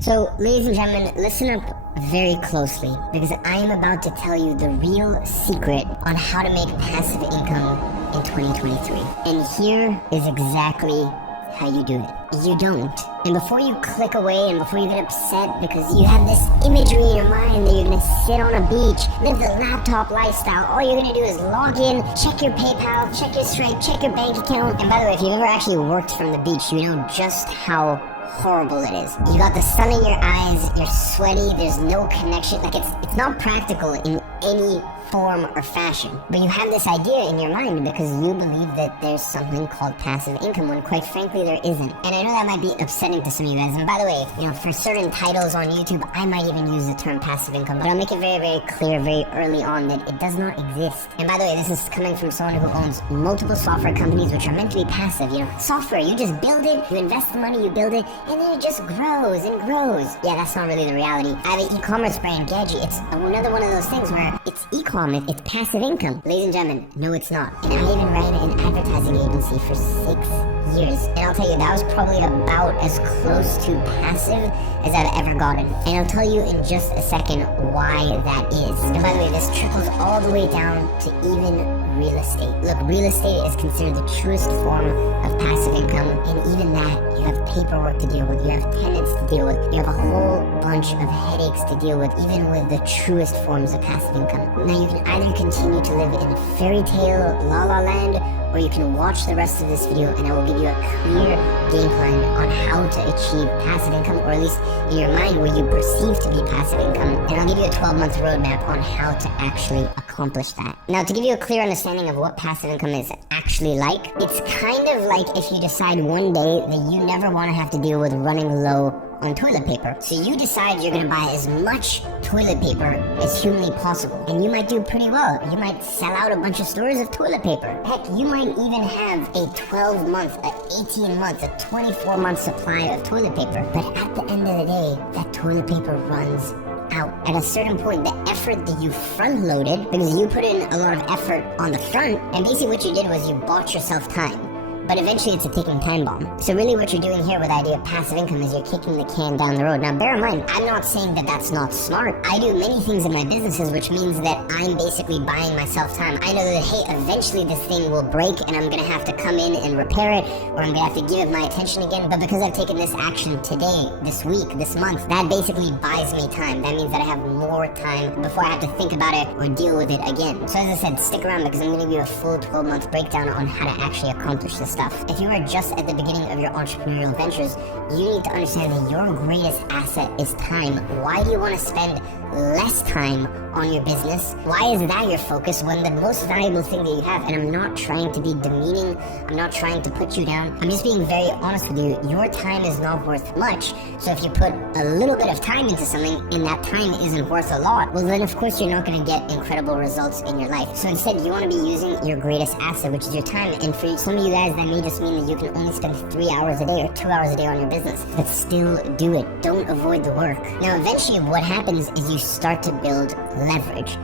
So, ladies and gentlemen, listen up very closely because I am about to tell you the real secret on how to make passive income in 2023. And here is exactly how you do it. You don't. And before you click away and before you get upset because you have this imagery in your mind that you're gonna sit on a beach, live the laptop lifestyle, all you're gonna do is log in, check your PayPal, check your Stripe, check your bank account. And by the way, if you've ever actually worked from the beach, you know just how horrible it is. You got the sun in your eyes, you're sweaty, there's no connection. Like it's not practical in any form or fashion. But you have this idea in your mind because you believe that there's something called passive income when quite frankly there isn't. And I know that might be upsetting to some of you guys. And by the way, you know, for certain titles on YouTube, I might even use the term passive income, but I'll make it very, very clear very early on that it does not exist. And by the way, this is coming from someone who owns multiple software companies which are meant to be passive. You know, software, you just build it, you invest the money, you build it, and then it just grows and grows. Yeah, that's not really the reality. I have an e-commerce brand, Gadget. It's another one of those things where it's e-com, it's passive income. Ladies and gentlemen, no it's not. And I even ran an advertising agency for 6 years. And I'll tell you, that was probably about as close to passive as I've ever gotten. And I'll tell you in just a second why that is. And by the way, this trickles all the way down to even real estate. Look, real estate is considered the truest form of passive income, and even that, you have paperwork to deal with, you have tenants to deal with, you have a whole bunch of headaches to deal with, even with the truest forms of passive income. Now, you can either continue to live in fairy tale la la land, or you can watch the rest of this video and I will give you a clear game plan on how to achieve passive income, or at least in your mind what you perceive to be passive income. And I'll give you a 12-month roadmap on how to actually accomplish that. Now, to give you a clear understanding of what passive income is actually like, it's kind of like if you decide one day that you never want to have to deal with running low on toilet paper. So you decide you're gonna buy as much toilet paper as humanly possible. And you might do pretty well. You might sell out a bunch of stores of toilet paper. Heck, you might even have a 12-month, a 18-month, a 24-month supply of toilet paper. But at the end of the day, that toilet paper runs out. At a certain point, the effort that you front-loaded, because you put in a lot of effort on the front, and basically what you did was you bought yourself time. But eventually it's a ticking time bomb. So really what you're doing here with the idea of passive income is you're kicking the can down the road. Now bear in mind, I'm not saying that that's not smart. I do many things in my businesses, which means that I'm basically buying myself time. I know that, hey, eventually this thing will break and I'm gonna have to come in and repair it, or I'm gonna have to give it my attention again. But because I've taken this action today, this week, this month, that basically buys me time. That means that I have more time before I have to think about it or deal with it again. So as I said, stick around because I'm gonna give you a full 12-month breakdown on how to actually accomplish this stuff. If you are just at the beginning of your entrepreneurial ventures, you need to understand that your greatest asset is time. Why do you want to spend less time on your business? Why is that your focus when the most valuable thing that you have? And I'm not trying to be demeaning, I'm not trying to put you down, I'm just being very honest with you. Your time is not worth much, so if you put a little bit of time into something and that time isn't worth a lot, well then of course you're not going to get incredible results in your life. So instead you want to be using your greatest asset, which is your time. And for some of you guys, that may just mean that you can only spend 3 hours a day or 2 hours a day on your business, but still do it. Don't avoid the work. Now eventually what happens is you start to build leverage.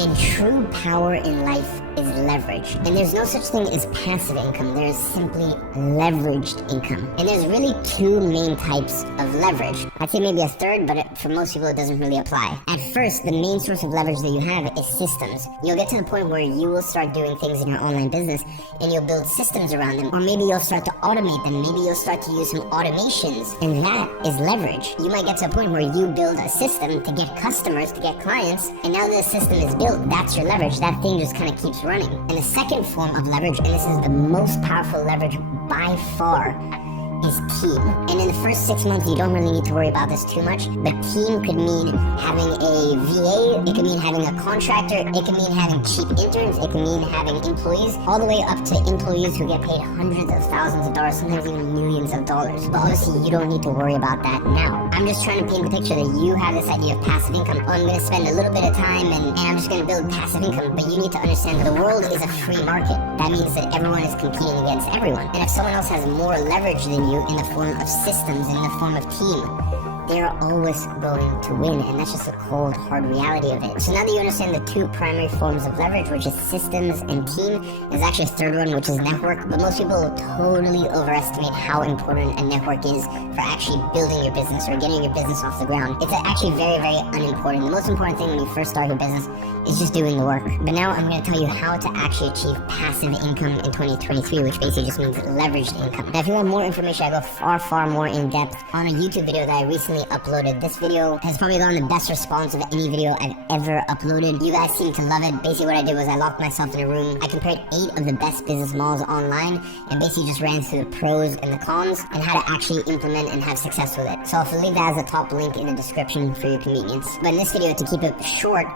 And true power in life is leverage. And there's no such thing as passive income. There's simply leveraged income. And there's really two main types of leverage. I'd say maybe a third, but for most people it doesn't really apply. At first, the main source of leverage that you have is systems. You'll get to the point where you will start doing things in your online business and you'll build systems around them. Or maybe you'll start to automate them. Maybe you'll start to use some automations. And that is leverage. You might get to a point where you build a system to get customers, to get clients, and now the system is built. That's your leverage. That thing just kind of keeps running. And the second form of leverage, and this is the most powerful leverage by far, is team. And in the first 6 months, you don't really need to worry about this too much, but team could mean having a VA, it could mean having a contractor, it could mean having cheap interns, it could mean having employees, all the way up to employees who get paid hundreds of thousands of dollars, sometimes even millions of dollars. But obviously, you don't need to worry about that now. I'm just trying to paint the picture that you have this idea of passive income. Oh, I'm going to spend a little bit of time and I'm just going to build passive income. But you need to understand that the world is a free market. That means that everyone is competing against everyone. And if someone else has more leverage than you in the form of systems, in the form of team, they're always going to win, and that's just the cold, hard reality of it. So now that you understand the two primary forms of leverage, which is systems and team, there's actually a third one, which is network, but most people totally overestimate how important a network is for actually building your business or getting your business off the ground. It's actually very, very unimportant. The most important thing when you first start your business is just doing the work. But now I'm going to tell you how to actually achieve passive income in 2023, which basically just means leveraged income. Now, if you want more information, I go far more in depth on a YouTube video that I recently uploaded. This video has probably gotten the best response of any video I've ever uploaded. You guys seem to love it. Basically what I did was I locked myself in a room. I compared 8 of the best business models online and basically just ran through the pros and the cons and how to actually implement and have success with it. So I'll leave that as a top link in the description for your convenience. But in this video, to keep it short,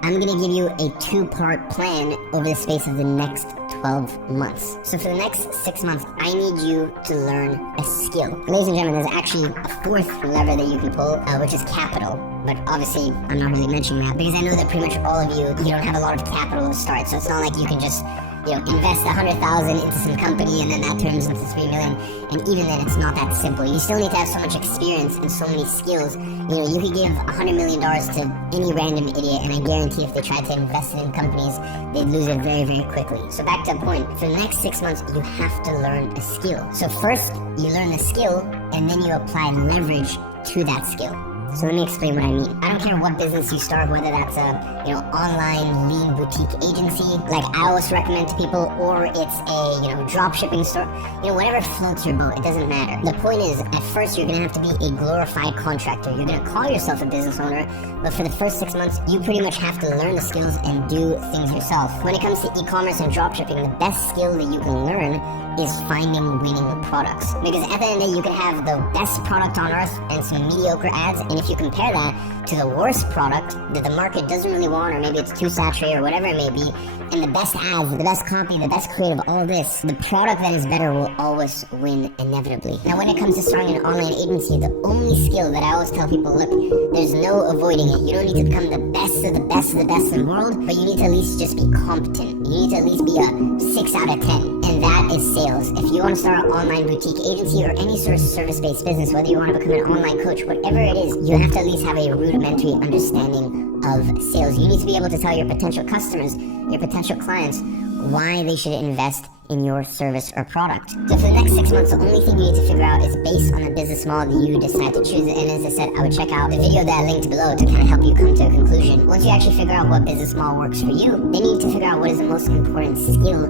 I'm going to give you a 2-part plan over the space of the next 12 months. So for the next 6 months, I need you to learn a skill. Ladies and gentlemen, there's actually a 4th lever that you can pull, which is capital. But obviously, I'm not really mentioning that because I know that pretty much all of you don't have a lot of capital to start. So it's not like you can just invest $100,000 into some company and then that turns into $3 million. And even then, it's not that simple. You still need to have so much experience and so many skills. You could give $100 million to any random idiot, and I guarantee if they tried to invest it in companies, they'd lose it very, very quickly. So back to the point, for the next 6 months, you have to learn a skill. So first, you learn the skill, and then you apply leverage to that skill. So let me explain what I mean. I don't care what business you start, whether that's a online lean boutique agency, like I always recommend to people, or it's a drop shipping store. Whatever floats your boat, it doesn't matter. The point is, at first you're gonna have to be a glorified contractor. You're gonna call yourself a business owner, but for the first 6 months, you pretty much have to learn the skills and do things yourself. When it comes to e-commerce and drop shipping, the best skill that you can learn is finding winning products. Because at the end of the day, you can have the best product on earth and some mediocre ads, and if you compare that to the worst product that the market doesn't really want, or maybe it's too saturated or whatever it may be, and the best ads, the best copy, the best creative, all this, the product that is better will always win inevitably. Now when it comes to starting an online agency, the only skill that I always tell people, look, there's no avoiding it. You don't need to become the best of the best of the best in the world, but you need to at least just be competent. You need to at least be a 6 out of 10, and that is sales. If you want to start an online boutique agency or any sort of service-based business, whether you want to become an online coach, whatever it is, you have to at least have a rudimentary understanding of sales. You need to be able to tell your potential customers, your potential clients, why they should invest in your service or product. So for the next 6 months, the only thing you need to figure out is based on the business model that you decide to choose. And as I said, I would check out the video that I linked below to kind of help you come to a conclusion. Once you actually figure out what business model works for you, then you need to figure out what is the most important skill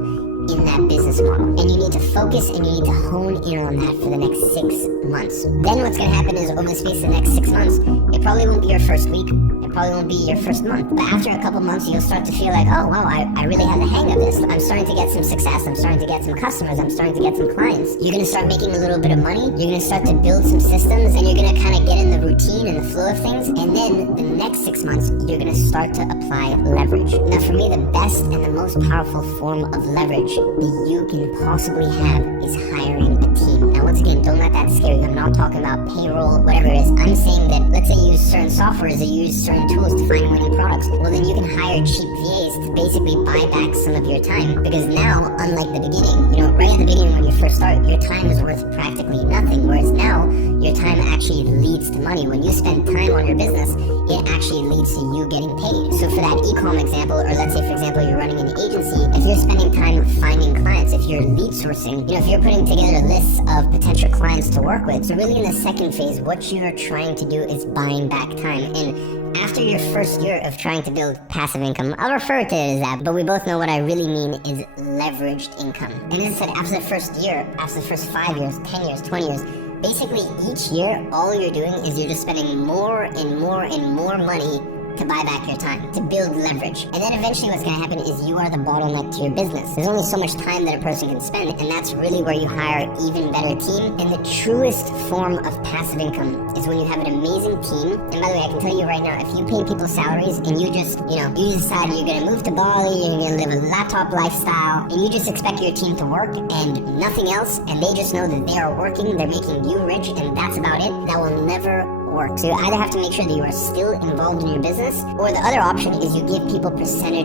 in that business model. And you need to focus and you need to hone in on that for the next 6 months. Then what's going to happen is over the space of the next 6 months, it probably won't be your first week, it probably won't be your first month, but after a couple months, you'll start to feel like, oh wow, I really have the hang of this. I'm starting to get some success, I'm starting to get some customers, I'm starting to get some clients. You're going to start making a little bit of money, you're going to start to build some systems, and you're going to kind of get in the routine and the flow of things, and then the next 6 months, you're going to start to apply leverage. Now for me, the best and the most powerful form of leverage that you can possibly have is hiring a team. Now once again, don't let that scare you. I'm not talking about payroll, whatever it is. I'm saying that let's say you use certain softwares, that you use certain tools to find winning products. Well then you can hire cheap VAs to basically buy back some of your time. Because now, unlike the beginning, right at the beginning when you first start, your time is worth practically nothing. Whereas now, your time actually leads to money. When you spend time on your business, it actually leads to you getting paid. So for that e-com example, or let's say for example you're running an agency, if you're spending time finding clients, if you're lead sourcing, if you're putting together lists of potential clients to work with, so really in the second phase, what you're trying to do is buying back time. And after your first year of trying to build passive income, I'll refer to it as that, but we both know what I really mean is leveraged income. And as I said, after the first year, after the first 5 years, 10 years, 20 years, basically each year, all you're doing is you're just spending more and more and more money to buy back your time, to build leverage. And then eventually what's going to happen is you are the bottleneck to your business. There's only so much time that a person can spend, and that's really where you hire an even better team. And the truest form of passive income is when you have an amazing team. And by the way, I can tell you right now, if you pay people salaries and you just, you decide you're going to move to Bali, you're going to live a laptop lifestyle, and you just expect your team to work and nothing else, and they just know that they are working, they're making you rich, and that's about it, that will never work. So you either have to make sure that you are still involved in your business, or the other option is you give people percentage